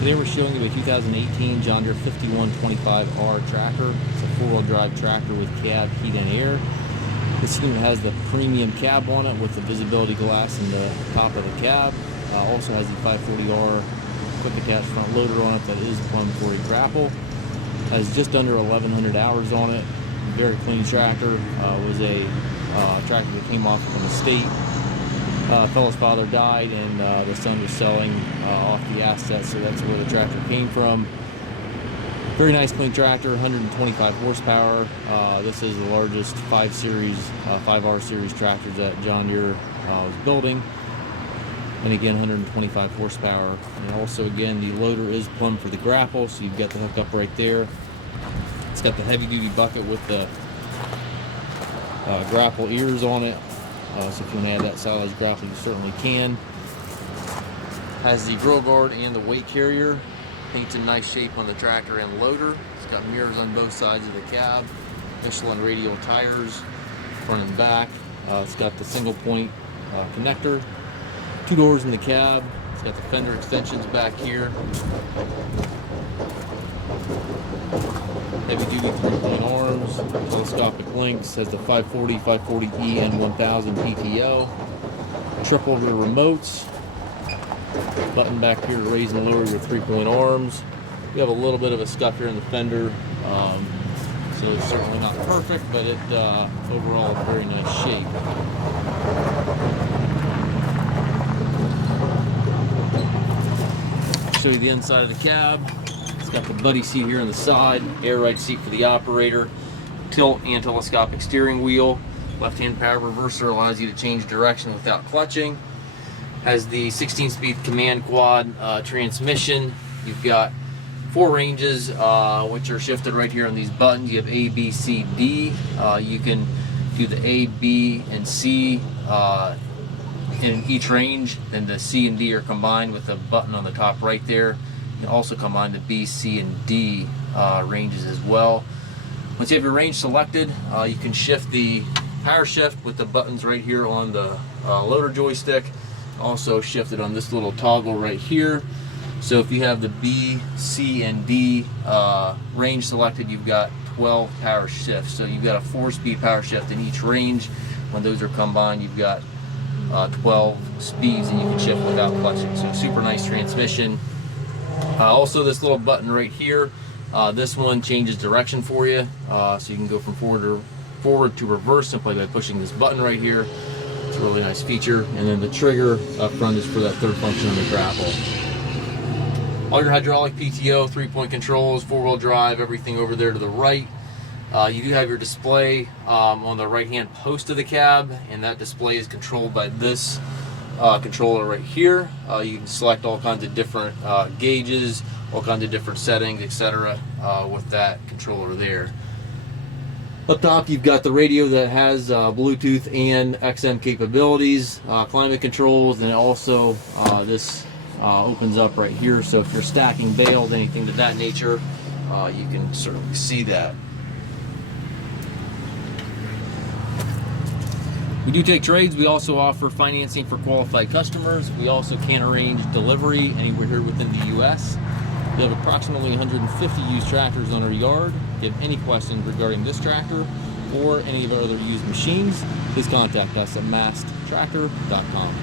Today we're showing you a 2018 John Deere 5125R tractor. It's a four-wheel drive tractor with cab, heat, and air. This unit has the premium cab on it with the visibility glass in the top of the cab. Also has the 540R quick attach front loader on it that is plumbed for a grapple. Has just under 1,100 hours on it. Very clean tractor. Was a tractor that came off of an estate. Fellow's father died and the son was selling off the assets, so that's where the tractor came from. Very nice clean tractor, 125 horsepower. This is the largest 5R series tractors that John Deere was building. And again, 125 horsepower. And also again, the loader is plumbed for the grapple, so you've got the hookup right there. It's got the heavy duty bucket with the grapple ears on it. So if you want to add that silage grapple, you certainly can. Has the grill guard and the weight carrier. Paint's in nice shape on the tractor and loader. It's got mirrors on both sides of the cab. Michelin radial tires, front and back. It's got the single point connector. 2 doors in the cab. It's got the fender extensions back here. Heavy duty 3-point arms, telescopic links, has the 540, 540E, and 1000 PTO. Triple rear remotes. Button back here to raise and lower your 3-point arms. We have a little bit of a scuff here in the fender, so it's certainly not perfect, but it overall is very nice shape. I'll show you the inside of the cab. Got the buddy seat here on the side, air ride seat for the operator, tilt and telescopic steering wheel, left-hand power reverser allows you to change direction without clutching. Has the 16-speed CommandQuad transmission. You've got 4 ranges, which are shifted right here on these buttons. You have A, B, C, D. You can do the A, B, and C in each range, and the C and D are combined with the button on the top right there. You can also combine the B, C, and D ranges as well. Once you have your range selected, you can shift the power shift with the buttons right here on the loader joystick. Also shifted on this little toggle right here. So if you have the B, C, and D range selected, you've got 12 power shifts. So you've got a 4-speed power shift in each range. When those are combined, you've got 12 speeds that you can shift without clutching. So super nice transmission. Also this little button right here, this one changes direction for you, so you can go from forward to reverse simply by pushing this button right here. It's a really nice feature. And then the trigger up front is for that third function on the grapple. All your hydraulic PTO, 3-point controls, 4-wheel drive, everything over there to the right. You do have your display on the right hand post of the cab, and that display is controlled by this controller right here. You can select all kinds of different gauges, all kinds of different settings, etc. With that controller there. Up top you've got the radio that has Bluetooth and XM capabilities, climate controls, and also this opens up right here, so if you're stacking bales, anything to that nature, you can certainly see that. We do take trades. We also offer financing for qualified customers. We also can arrange delivery anywhere here within the U.S. We have approximately 150 used tractors on our yard. If you have any questions regarding this tractor or any of our other used machines, please contact us at masttractor.com.